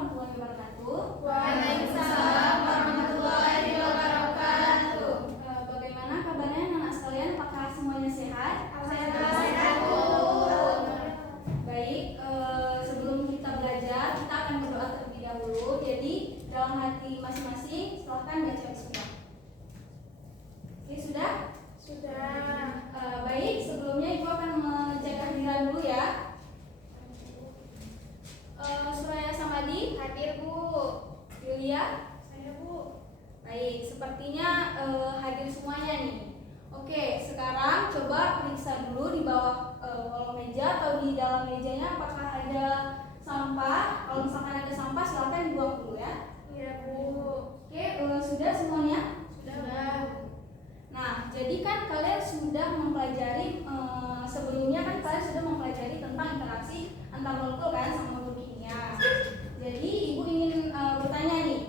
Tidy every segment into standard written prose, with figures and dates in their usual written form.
warahmatullahi wabarakatuh. Waalaikumsalam warahmatullahi wabarakatuh. Bagaimana kabarnya anak sekalian? Apakah semuanya sehat? Sehat, Bu. Baik, sebelum kita belajar, kita akan berdoa terlebih dahulu. Jadi, dalam hati masing-masing, silakan baca bismillah. Oke, sudah? Sudah. Baik, sebelumnya Ibu akan mengecek kehadiran dulu ya. Suraya Samadi, Hadir, Bu. Yulia, Saya, Bu. baik, sepertinya hadir semuanya nih. Oke, sekarang coba periksa dulu di bawah kolong meja atau di dalam mejanya apakah ada sampah. Kalau misalkan ada sampah silakan dibuang dulu ya. Iya, Bu. Oke, sudah semuanya? Sudah. Nah, jadi kan kalian sudah mempelajari sebelumnya kan kalian sudah mempelajari tentang interaksi antar molekul kan sama molekul kimia. Jadi Ibu ingin bertanya nih,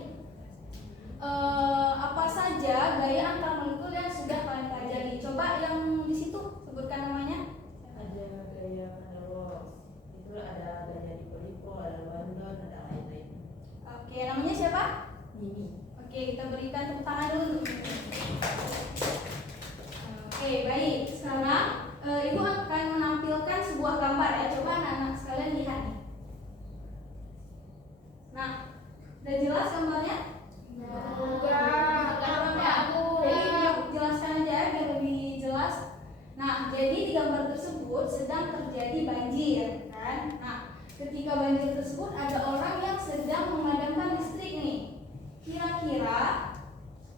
apa saja gaya antar molekul yang sudah kalian pelajari? Coba yang di situ sebutkan namanya. Ada gaya analog, itu ada gaya dipolipol, ada London, ada lain-lain. Oke, namanya siapa? Mimi. Oke, kita berikan tepuk tangan dulu. Oke, baik. Sekarang Ibu akan menampilkan sebuah gambar ya. Coba anak-anak sekalian lihat nih. Nah, udah jelas gambarnya? Jadi jelaskan aja ya, biar lebih jelas. Nah, jadi di gambar tersebut sedang terjadi banjir, kan? Nah, ketika banjir tersebut ada orang yang sedang memadamkan listrik nih. Kira-kira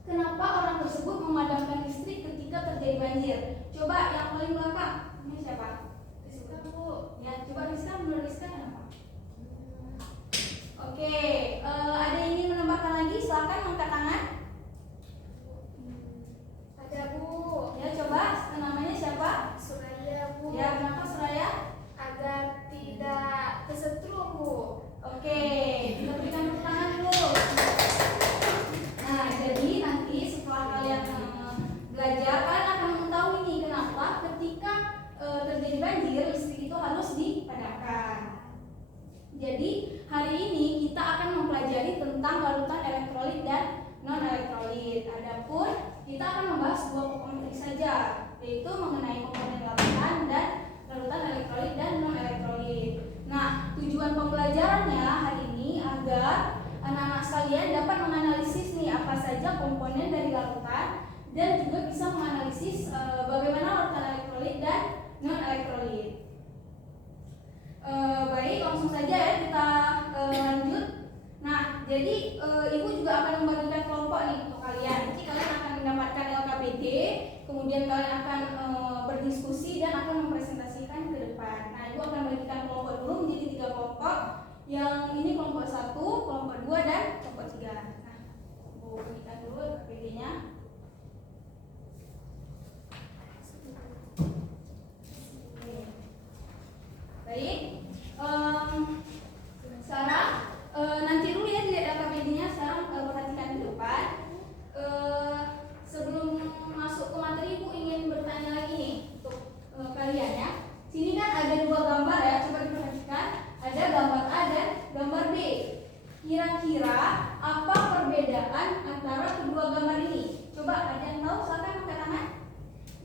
kenapa orang tersebut memadamkan listrik ketika terjadi banjir? Coba yang paling belakang, ini siapa? Rizka, Bu. Ya, coba Rizka, menurut Rizka kenapa? Oke, ada yang ingin menambahkan lagi? Silakan angkat tangan. Ada, Bu. Ya, coba namanya siapa? Suraya, Bu. Ya, kenapa Suraya? Agar tidak tersetrum, Bu. Oke, kita berikan tepuk tangan dulu. Nah, jadi nanti setelah kalian belajar, kalian akan mengetahui nih kenapa ketika terjadi banjir listrik itu harus dipadamkan. Jadi hari ini kita akan mempelajari tentang larutan elektrolit dan non elektrolit. Adapun kita akan membahas dua pokok materi saja, yaitu mengenai komponen larutan dan larutan elektrolit dan non elektrolit. Nah, tujuan pembelajarannya hari ini agar anak-anak sekalian dapat menganalisis nih apa saja komponen dari larutan dan juga bisa menganalisis bagaimana larutan elektrolit dan non elektrolit. Baik, langsung saja ya kita lanjut. Nah, jadi Ibu juga akan membagikan kelompok nih untuk kalian. Nanti kalian akan mendapatkan LKPD, kemudian kalian akan berdiskusi dan akan mempresentasikan ke depan. Nah, Ibu akan bagikan kelompok dulu menjadi 3 kelompok. Yang ini kelompok 1, kelompok 2 dan kelompok 3. Nah, Ibu bagikan dulu LKPD-nya. Baik, sekarang nanti dulu ya di LKPD-nya. Sekarang perhatikan ke depan. Sebelum masuk ke materi, Ibu ingin bertanya lagi nih untuk kalian ya. Sini kan ada 2 gambar ya, coba diperhatikan. Ada gambar A dan gambar B. Kira-kira apa perbedaan antara kedua gambar ini? Coba ada yang tahu? Silakan angkat tangan.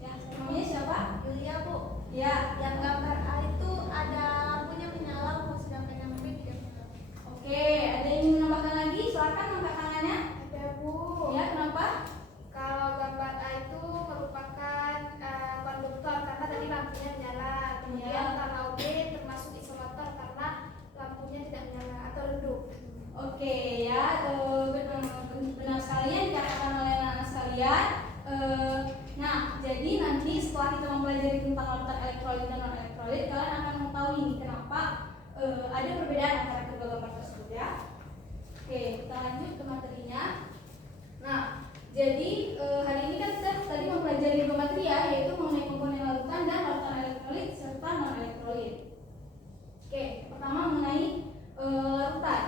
Ya, namanya siapa? Yulia, Bu. Ya, Yang gambar A itu ada lampunya menyala, Bu, sedangkan yang B tidak menyala. oke, ada yang ingin menambahkan lagi? Silakan angkat tangannya. Ada, Bu. Ya, kenapa? Kalau gambar A itu merupakan konduktor karena tadi lampunya menyala. Kemudian Ya. kalau B termasuk isolator karena lampunya tidak menyala atau redup. Oke ya, benar sekali yang dikatakan oleh anak-anak sekalian. Nah, jadi nanti setelah kita mempelajari tentang larutan elektrolit dan non elektrolit, kalian akan mengetahui nih kenapa ada perbedaan antara kedua gambar tersebut ya. Oke, kita lanjut ke materinya. Nah, jadi hari ini kan kita tadi mempelajari 2 materi ya, yaitu mengenai komponen larutan dan larutan elektrolit serta non elektrolit. Oke, pertama mengenai larutan.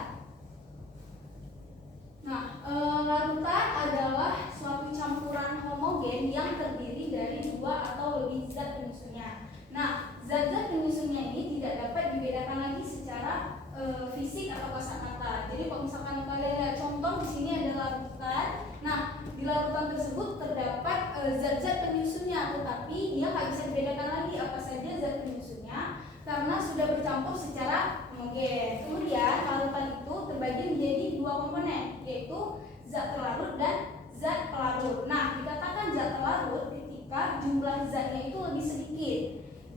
Nah, larutan adalah suatu campuran homogen yang terdiri dari 2 atau lebih zat penyusunnya. Nah, zat-zat penyusunnya ini tidak dapat dibedakan lagi secara fisik atau kosakata. Jadi kalau misalkan kalian lihat contoh di sini ada larutan. Nah, di larutan tersebut terdapat zat-zat penyusunnya, tetapi dia nggak bisa dibedakan lagi apa saja zat penyusunnya karena sudah bercampur secara homogen. Kemudian larutan itu terbagi menjadi dua komponen, yaitu zat terlarut dan zat pelarut. Nah, dikatakan zat terlarut ketika jumlah zatnya itu lebih sedikit,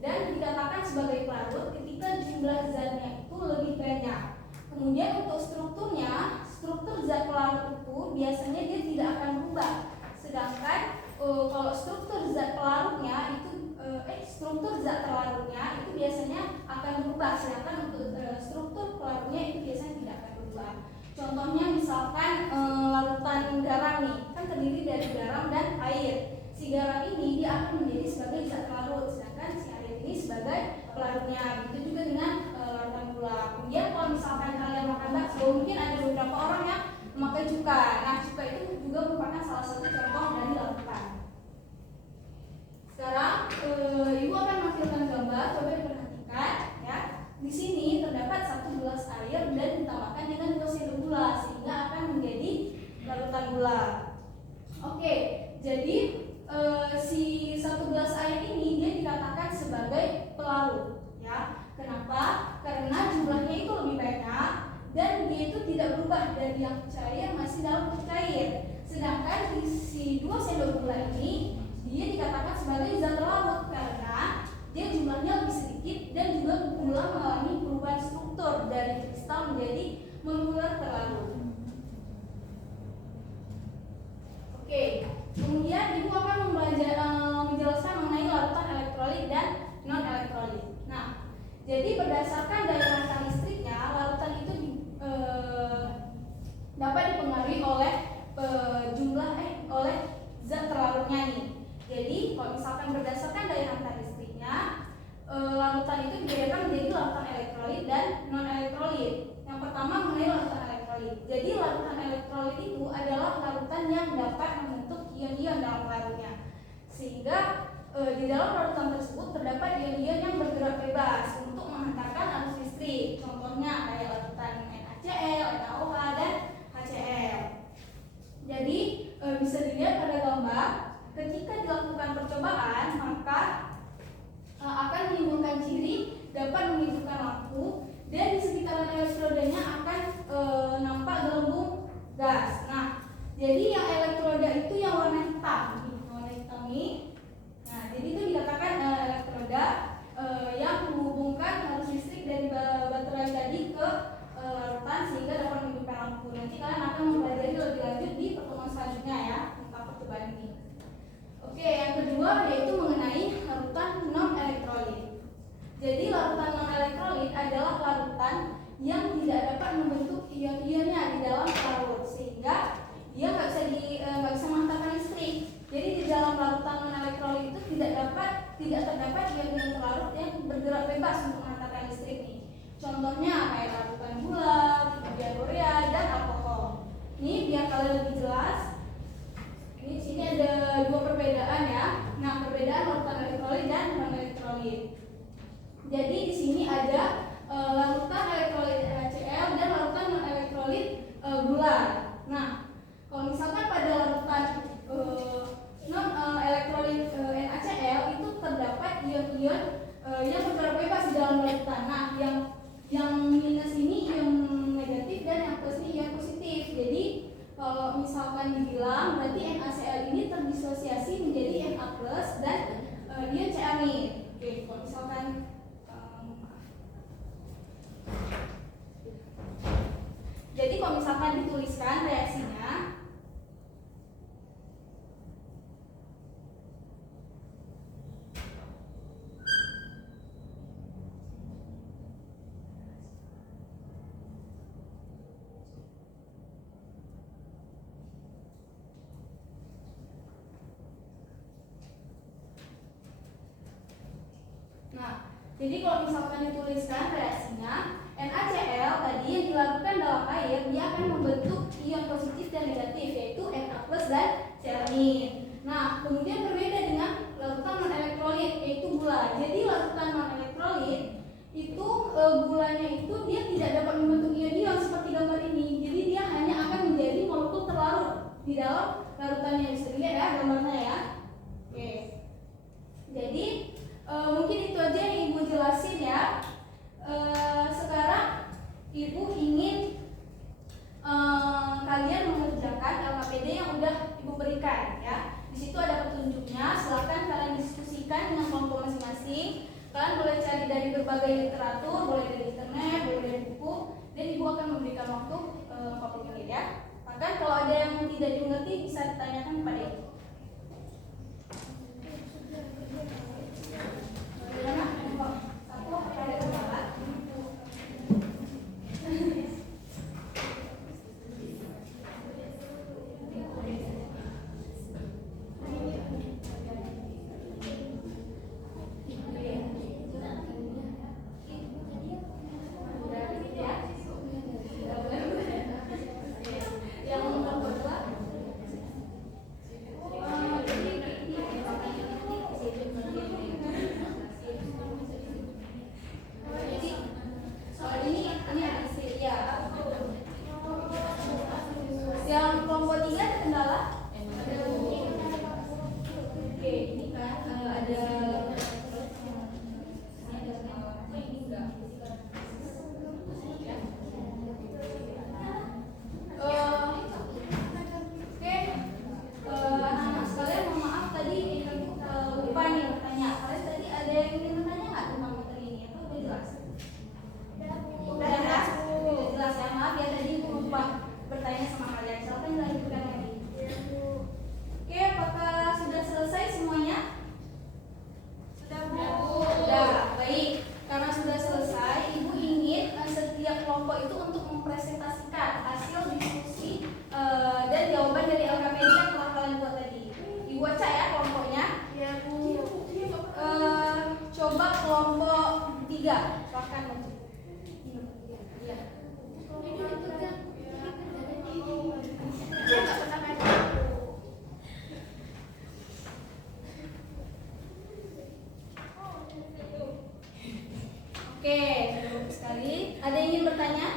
dan dikatakan sebagai pelarut ketika jumlah zatnya itu lebih banyak. Kemudian untuk strukturnya, struktur zat pelarut itu biasanya dia tidak akan berubah. Sedangkan kalau struktur zat pelarutnya itu struktur zat terlarutnya itu biasanya akan berubah. Sedangkan untuk struktur pelarutnya itu biasanya tidak akan berubah. Contohnya misalkan larutan garam nih, kan terdiri dari garam dan air. Si garam ini dia akan menjadi sebagai zat pelarut, sedangkan si air ini sebagai pelarutnya. Begitu juga dengan larutan gula. Kemudian kalau misalkan kalian makan bakso, mungkin ada beberapa orang yang memakai cuka. Nah, cuka itu juga merupakan salah satu contoh dari larutan. Sekarang ibu akan menampilkan gambar, coba diperhatikan ya. Di sini terdapat 1 gelas air dan ditambahkan dengan 2 sendok gula sehingga akan menjadi larutan gula. Oke, jadi si 1 gelas air ini dia dikatakan sebagai pelarut ya. Kenapa? Karena jumlahnya itu lebih banyak dan dia itu tidak berubah dari yang cair masih dalam bentuk cair. Sedangkan di si 2 sendok gula ini dia dikatakan sebagai zat terlarut karena dia jumlahnya lebih sedikit dan juga gula mengalami perubahan struktur dari kristal menjadi molekuler terlarut. Oke, kemudian ibu akan menjelaskan mengenai larutan elektrolit dan non elektrolit. Nah, jadi berdasarkan daya rangka listriknya, larutan itu dapat dipengaruhi oleh oleh zat terlarutnya nih. Jadi kalau misalkan berdasarkan daya rangka listriknya, larutan itu dibedakan menjadi larutan elektrolit dan non elektrolit. Yang pertama mengenai larutan elektrolit. Jadi larutan elektrolit itu adalah larutan yang dapat membentuk ion-ion dalam larutnya, sehingga di dalam larutan tersebut terdapat ion-ion yang bergerak bebas untuk menghantarkan arus listrik. Contohnya kayak larutan NaCl, NaOH, dan HCl. Jadi bisa dilihat pada gambar, ketika dilakukan percobaan maka akan menimbulkan ciri dapat menghidupkan lampu dan di sekitaran elektrodanya akan nampak gelembung gas. Nah, jadi yang elektroda itu yang warna hitam, warna hitam ini. Nah, jadi itu dikatakan elektroda yang menghubungkan arus listrik dari baterai tadi ke larutan sehingga dapat menghidupkan lampu. Nanti kalian akan mempelajari lebih lanjut di pertemuan selanjutnya ya tentang percobaan ini. Oke, yang kedua yaitu mengenai larutan non elektrolit. Jadi larutan non elektrolit adalah larutan yang tidak dapat membentuk ion-ionnya di dalam larut sehingga dia nggak bisa menghantarkan listrik. Jadi di dalam larutan non elektrolit itu tidak terdapat ion-ion terlarut yang bergerak bebas untuk menghantarkan listrik nih. Contohnya kayak larutan gula, kemudian urea dan alkohol. Ini biar kalian lebih jelas. Ini sini ada dua perbedaan ya. Nah, perbedaan larutan elektrolit dan non elektrolit. Jadi di sini ada larutan elektrolit NaCl dan larutan non elektrolit gula. Nah, kalau misalkan pada larutan non elektrolit NaCl itu terdapat ion-ion yang bergerak bebas di dalam larutan. Nah, yang minus ini ion negatif dan yang plus ini ion positif. Jadi kalau misalkan dibilang berarti NaCl ini terdisosiasi menjadi Na+ dan ion Ca-. Oke, kalau misalkan jadi kalau misalkan dituliskan reaksinya, nah, jadi kalau misalkan dituliskan reaksinya, NaCl tadi yang dilarutkan dalam air dia akan membentuk ion positif dan negatif yaitu Na+ dan Ca-. Nah, kemudian berbeda dengan larutan non elektrolit yaitu gula. Jadi larutan non elektrolit itu gulanya itu dia tidak dapat Kan kalau ada yang tidak dimengerti bisa ditanyakan kepada Ibu. Bagaimana? Kelompok satu apakah ada kendala? Yang nomor dua. Soal ini ada isi ya. Yang kelompok tiga ada kendala? Oke, ini kan ada anak-anak sekalian, mohon maaf tadi lupa nih bertanya. Kalian tadi ada yang ingin bertanya nggak tentang materi ini? Atau udah jelas? Udah jelas? Udah jelas ya, maaf ya tadi Ibu lupa bertanya sama kalian. Silakan dilanjutkan lagi. Oke, apakah sudah selesai semuanya? Sudah Bu. Sudah, baik. Karena sudah selesai, Ibu ingin setiap kelompok itu untuk mempresentasikan hasil diskusi dan jawaban dari LKPD yang telah kalian buat tadi. Ibu baca ya kelompoknya. Ya Bu. Coba kelompok 3. Silahkan Bu. Iya. Dia nggak pernah ngajar Bu. Oke, bagus sekali. Ada yang ingin bertanya?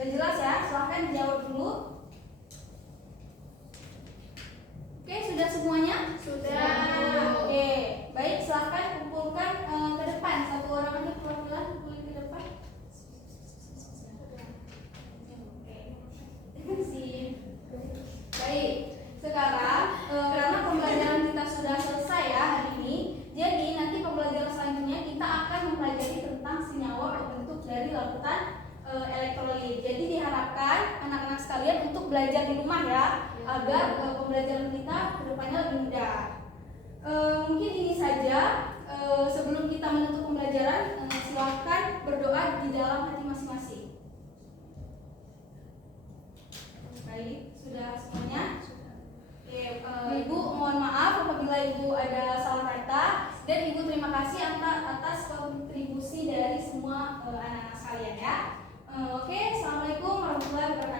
Udah jelas ya? Silahkan dijawab dulu. Oke, sudah semuanya? Sudah. Oke, baik, silahkan kumpulkan ke depan. Satu orang aja perwakilan kumpulin ke depan. Oke. Sip. Baik, sekarang karena pembelajaran kita sudah selesai ya hari ini, jadi nanti pembelajaran selanjutnya kita akan mempelajari tentang senyawa berbentuk dari larutan elektrolit. Jadi diharapkan anak-anak sekalian untuk belajar di rumah ya, agar pembelajaran kita kedepannya lebih mudah. Mungkin ini saja. Sebelum kita menutup pembelajaran, silahkan berdoa di dalam hati masing-masing. Baik, sudah semuanya? Oke, Ibu mohon maaf apabila Ibu ada salah kata, dan Ibu terima kasih atas kontribusi dari semua anak-anak sekalian ya. Oke, assalamualaikum warahmatullahi wabarakatuh.